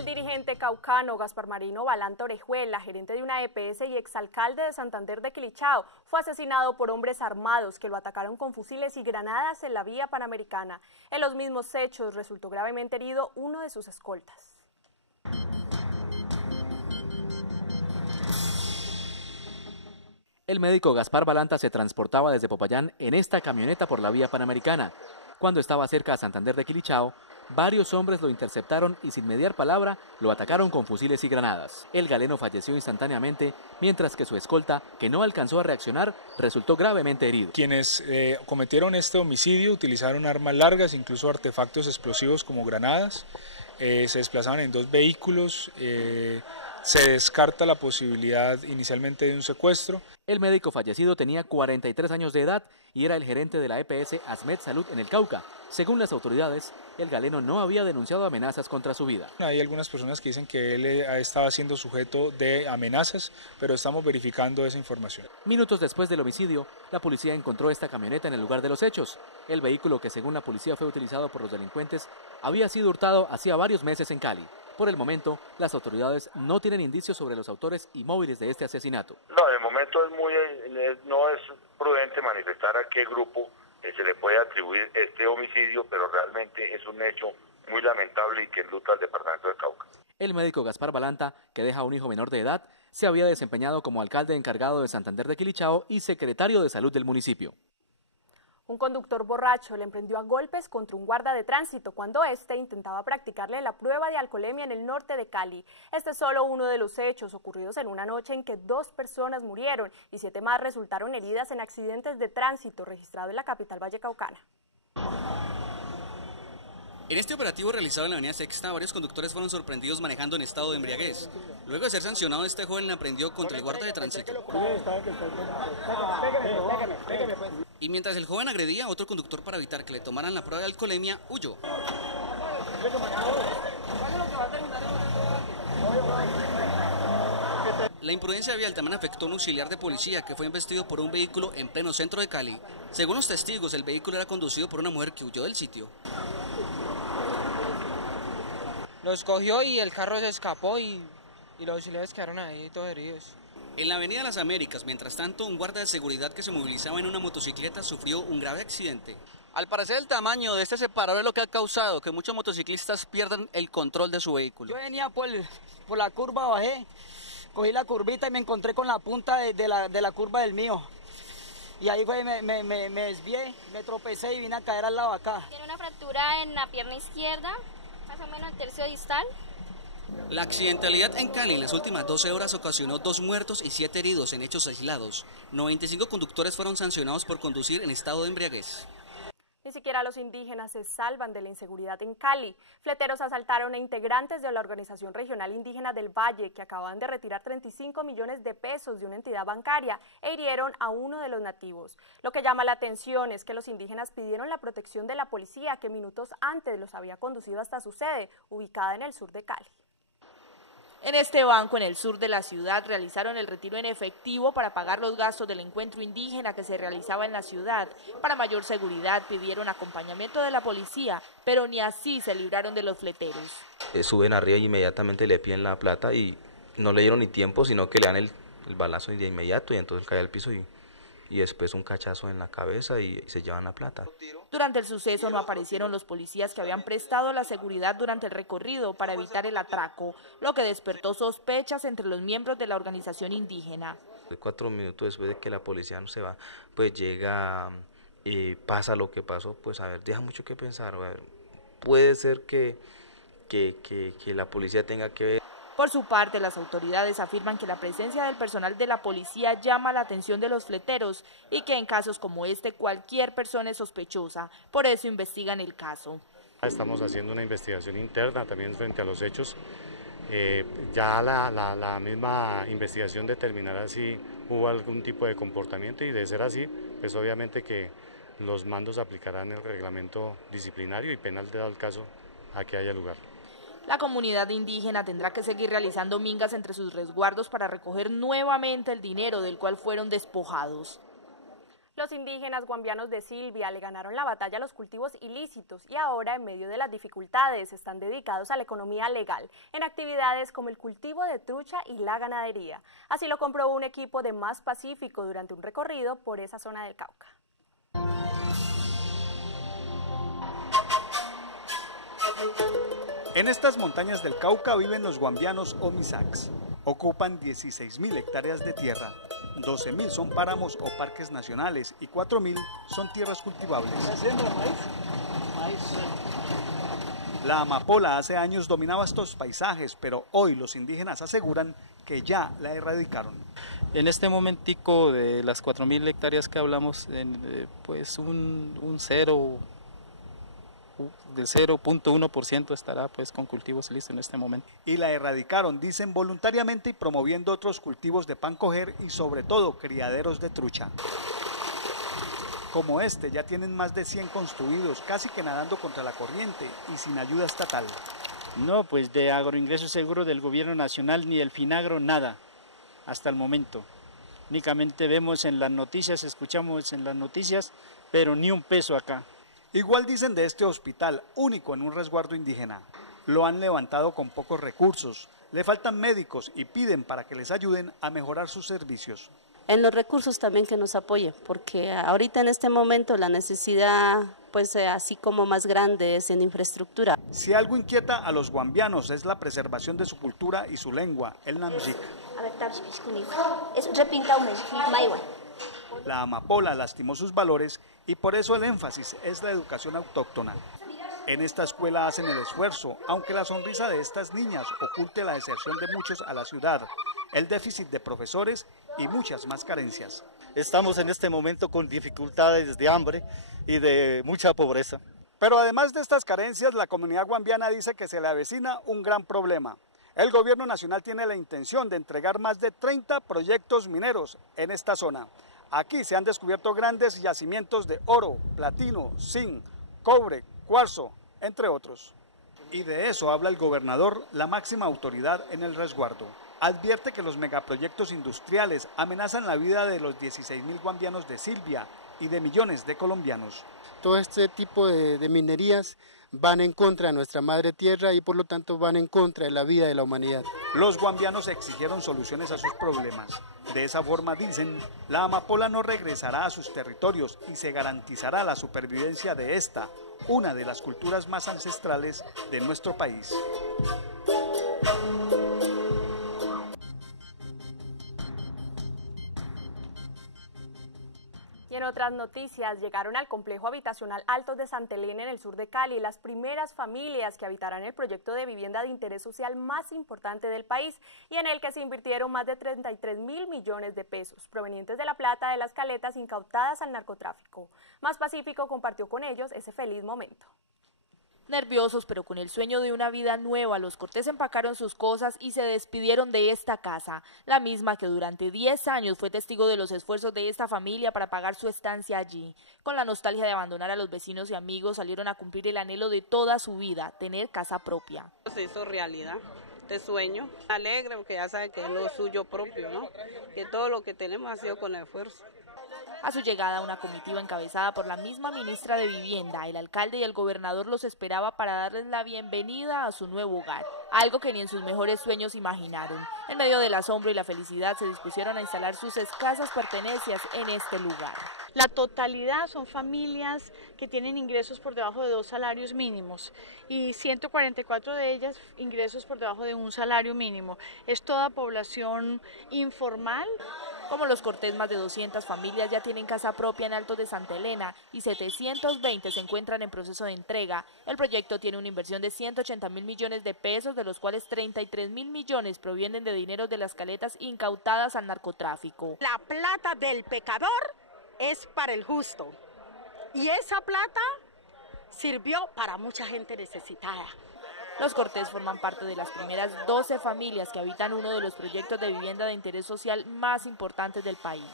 El dirigente caucano Gaspar Marino Balanta Orejuela, gerente de una EPS y exalcalde de Santander de Quilichao, fue asesinado por hombres armados que lo atacaron con fusiles y granadas en la vía panamericana. En los mismos hechos resultó gravemente herido uno de sus escoltas. El médico Gaspar Balanta se transportaba desde Popayán en esta camioneta por la vía panamericana. Cuando estaba cerca a Santander de Quilichao, varios hombres lo interceptaron y sin mediar palabra lo atacaron con fusiles y granadas. El galeno falleció instantáneamente, mientras que su escolta, que no alcanzó a reaccionar, resultó gravemente herido. Quienes cometieron este homicidio utilizaron armas largas, incluso artefactos explosivos como granadas. Se desplazaban en 2 vehículos. Se descarta la posibilidad inicialmente de un secuestro. El médico fallecido tenía 43 años de edad y era el gerente de la EPS Asmed Salud en el Cauca. Según las autoridades, el galeno no había denunciado amenazas contra su vida. Hay algunas personas que dicen que él estaba siendo sujeto de amenazas, pero estamos verificando esa información. Minutos después del homicidio, la policía encontró esta camioneta en el lugar de los hechos. El vehículo, que según la policía fue utilizado por los delincuentes, había sido hurtado hacía varios meses en Cali. Por el momento, las autoridades no tienen indicios sobre los autores y móviles de este asesinato. No, de momento no es prudente manifestar a qué grupo se le puede atribuir este homicidio, pero realmente es un hecho muy lamentable y que enluta al departamento de Cauca. El médico Gaspar Balanta, que deja un hijo menor de edad, se había desempeñado como alcalde encargado de Santander de Quilichao y secretario de salud del municipio. Un conductor borracho le emprendió a golpes contra un guarda de tránsito cuando éste intentaba practicarle la prueba de alcoholemia en el norte de Cali. Este es solo uno de los hechos ocurridos en una noche en que 2 personas murieron y 7 más resultaron heridas en accidentes de tránsito registrado en la capital vallecaucana. En este operativo realizado en la avenida Sexta, varios conductores fueron sorprendidos manejando en estado de embriaguez. Luego de ser sancionado, este joven le emprendió contra el guarda de tránsito. Y mientras el joven agredía a otro conductor para evitar que le tomaran la prueba de alcoholemia, huyó. La imprudencia vial también afectó a un auxiliar de policía que fue embestido por un vehículo en pleno centro de Cali. Según los testigos, el vehículo era conducido por una mujer que huyó del sitio. Los cogió y el carro se escapó y los auxiliares quedaron ahí todos heridos. En la avenida Las Américas, mientras tanto, un guarda de seguridad que se movilizaba en una motocicleta sufrió un grave accidente. Al parecer, el tamaño de este separador es lo que ha causado que muchos motociclistas pierdan el control de su vehículo. Yo venía por la curva, bajé, cogí la curvita y me encontré con la punta de la curva del mío. Y ahí fue, me desvié, me tropecé y vine a caer al lado acá. Tiene una fractura en la pierna izquierda, más o menos el tercio distal. La accidentalidad en Cali en las últimas 12 horas ocasionó 2 muertos y 7 heridos en hechos aislados. 95 conductores fueron sancionados por conducir en estado de embriaguez. Ni siquiera los indígenas se salvan de la inseguridad en Cali. Fleteros asaltaron a integrantes de la Organización Regional Indígena del Valle, que acaban de retirar 35 millones de pesos de una entidad bancaria, e hirieron a uno de los nativos. Lo que llama la atención es que los indígenas pidieron la protección de la policía, que minutos antes los había conducido hasta su sede, ubicada en el sur de Cali. En este banco, en el sur de la ciudad, realizaron el retiro en efectivo para pagar los gastos del encuentro indígena que se realizaba en la ciudad. Para mayor seguridad pidieron acompañamiento de la policía, pero ni así se libraron de los fleteros. Suben arriba y inmediatamente le piden la plata y no le dieron ni tiempo, sino que le dan el balazo de inmediato y entonces cae al piso y después un cachazo en la cabeza y se llevan la plata. Durante el suceso no aparecieron los policías que habían prestado la seguridad durante el recorrido para evitar el atraco, lo que despertó sospechas entre los miembros de la organización indígena. 4 minutos después de que la policía no se va, pues llega y pasa lo que pasó, pues a ver, deja mucho que pensar, a ver, puede ser que la policía tenga que ver. Por su parte, las autoridades afirman que la presencia del personal de la policía llama la atención de los fleteros y que en casos como este cualquier persona es sospechosa, por eso investigan el caso. Estamos haciendo una investigación interna también frente a los hechos. Ya la misma investigación determinará si hubo algún tipo de comportamiento y de ser así, pues obviamente que los mandos aplicarán el reglamento disciplinario y penal de dado el caso a que haya lugar. La comunidad indígena tendrá que seguir realizando mingas entre sus resguardos para recoger nuevamente el dinero del cual fueron despojados. Los indígenas guambianos de Silvia le ganaron la batalla a los cultivos ilícitos y ahora, en medio de las dificultades, están dedicados a la economía legal, en actividades como el cultivo de trucha y la ganadería. Así lo comprobó un equipo de Más Pacífico durante un recorrido por esa zona del Cauca. En estas montañas del Cauca viven los guambianos o misacs. Ocupan 16.000 hectáreas de tierra. 12.000 son páramos o parques nacionales y 4.000 son tierras cultivables. La amapola hace años dominaba estos paisajes, pero hoy los indígenas aseguran que ya la erradicaron. En este momentico de las 4.000 hectáreas que hablamos, pues del 0.1% estará pues con cultivos listos en este momento. Y la erradicaron, dicen, voluntariamente y promoviendo otros cultivos de pan coger y sobre todo criaderos de trucha. Como este ya tienen más de 100 construidos, casi que nadando contra la corriente y sin ayuda estatal. No, pues de agroingreso seguro del gobierno nacional ni del Finagro nada, hasta el momento. Únicamente vemos en las noticias, escuchamos en las noticias, pero ni un peso acá. Igual dicen de este hospital, único en un resguardo indígena. Lo han levantado con pocos recursos, le faltan médicos y piden para que les ayuden a mejorar sus servicios. En los recursos también que nos apoyen, porque ahorita en este momento la necesidad, pues así como más grande, es en infraestructura. Si algo inquieta a los guambianos es la preservación de su cultura y su lengua, el namzik. La amapola lastimó sus valores y por eso el énfasis es la educación autóctona. En esta escuela hacen el esfuerzo, aunque la sonrisa de estas niñas oculte la deserción de muchos a la ciudad, el déficit de profesores y muchas más carencias. Estamos en este momento con dificultades de hambre y de mucha pobreza. Pero además de estas carencias, la comunidad guambiana dice que se le avecina un gran problema. El gobierno nacional tiene la intención de entregar más de 30 proyectos mineros en esta zona. Aquí se han descubierto grandes yacimientos de oro, platino, zinc, cobre, cuarzo, entre otros. Y de eso habla el gobernador, la máxima autoridad en el resguardo. Advierte que los megaproyectos industriales amenazan la vida de los 16.000 guambianos de Silvia y de millones de colombianos. Todo este tipo de minerías van en contra de nuestra madre tierra y por lo tanto van en contra de la vida de la humanidad. Los guambianos exigieron soluciones a sus problemas. De esa forma, dicen, la amapola no regresará a sus territorios y se garantizará la supervivencia de esta, una de las culturas más ancestrales de nuestro país. Y en otras noticias, llegaron al complejo habitacional Altos de Santa Elena en el sur de Cali las primeras familias que habitarán el proyecto de vivienda de interés social más importante del país y en el que se invirtieron más de 33.000 millones de pesos provenientes de la plata de las caletas incautadas al narcotráfico. Más Pacífico compartió con ellos ese feliz momento. Nerviosos, pero con el sueño de una vida nueva, los Cortés empacaron sus cosas y se despidieron de esta casa, la misma que durante 10 años fue testigo de los esfuerzos de esta familia para pagar su estancia allí. Con la nostalgia de abandonar a los vecinos y amigos, salieron a cumplir el anhelo de toda su vida, tener casa propia. Se hizo realidad este sueño, alegre porque ya sabe que es lo suyo propio, ¿no? Que todo lo que tenemos ha sido con esfuerzo. A su llegada, una comitiva encabezada por la misma ministra de Vivienda, el alcalde y el gobernador los esperaba para darles la bienvenida a su nuevo hogar, algo que ni en sus mejores sueños imaginaron. En medio del asombro y la felicidad se dispusieron a instalar sus escasas pertenencias en este lugar. La totalidad son familias que tienen ingresos por debajo de 2 salarios mínimos y 144 de ellas ingresos por debajo de 1 salario mínimo. Es toda población informal. Como los Cortés, más de 200 familias ya tienen casa propia en Altos de Santa Elena y 720 se encuentran en proceso de entrega. El proyecto tiene una inversión de 180.000 millones de pesos, de los cuales 33.000 millones provienen de dinero de las caletas incautadas al narcotráfico. La plata del pecador es para el justo y esa plata sirvió para mucha gente necesitada. Los Cortés forman parte de las primeras 12 familias que habitan uno de los proyectos de vivienda de interés social más importantes del país.